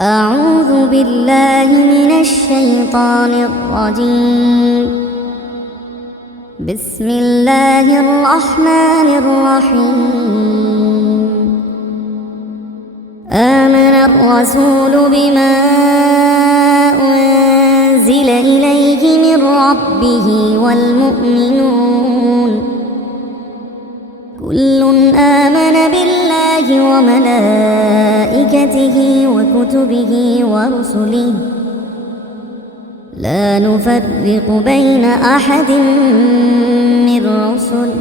أعوذ بالله من الشيطان الرجيم. بسم الله الرحمن الرحيم. آمن الرسول بما أنزل إليه من ربه والمؤمنون كل آمن بالله وملائكته وكتبه ورسله لا نفرق بين أحد من رسله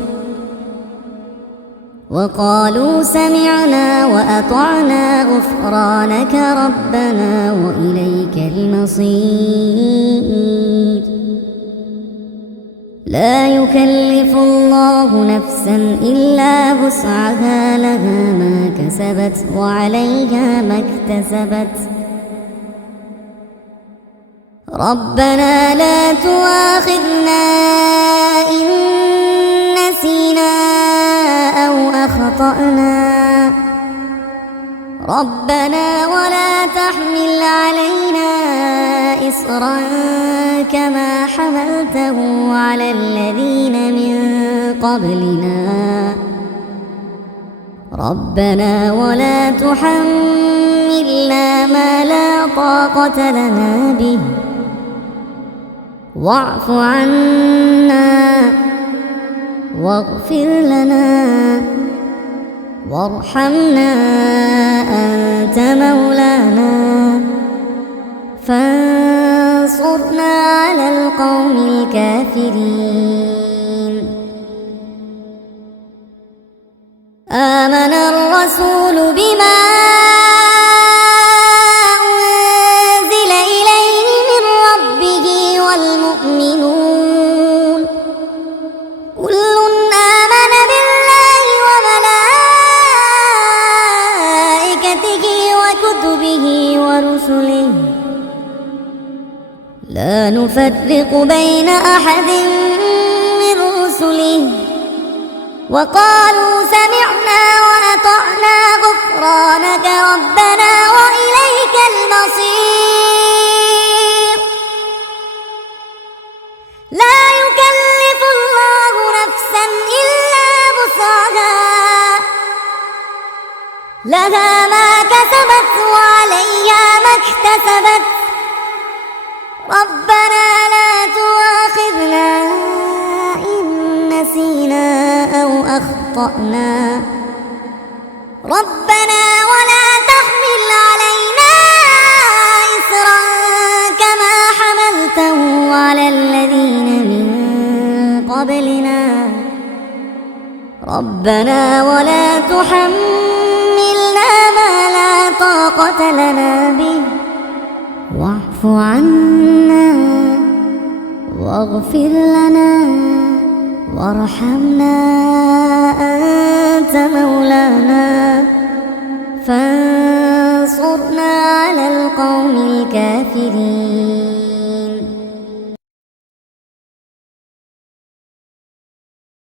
وقالوا سمعنا وأطعنا غفرانك ربنا وإليك المصير. لا يكلف الله نفسا إلا وسعها لها ما كسبت وعليها ما اكتسبت. ربنا لا تؤاخذنا إن نسينا أو أخطأنا ربنا ولا تحمل علينا إصرا كما حملته على الذين من قبلنا ربنا ولا تحملنا ما لا طاقة لنا به واعف عنا واغفر لنا وارحمنا أنت مولانا فانصرنا على القوم الكافرين. آمن الرسول بما أنزل إليه من ربه والمؤمنون كل آمن بالله وملائكته وكتبه ورسله لا نفرق بين أحد من رسله وقالوا سمعنا وأطعنا غفرانك ربنا وإليك المصير. لا يكلف الله نفسا إلا وسعها لها ما كسبت وعليها ما اكتسبت. ربنا لا تؤاخذنا إن نسينا أو أخطأنا ربنا ولا تحمل علينا إصرا كما حملته على الذين من قبلنا ربنا ولا تحملنا ما لا طاقة لنا به واعف عنا واغفر لنا وارحمنا أنت مولانا فانصرنا على القوم الكافرين.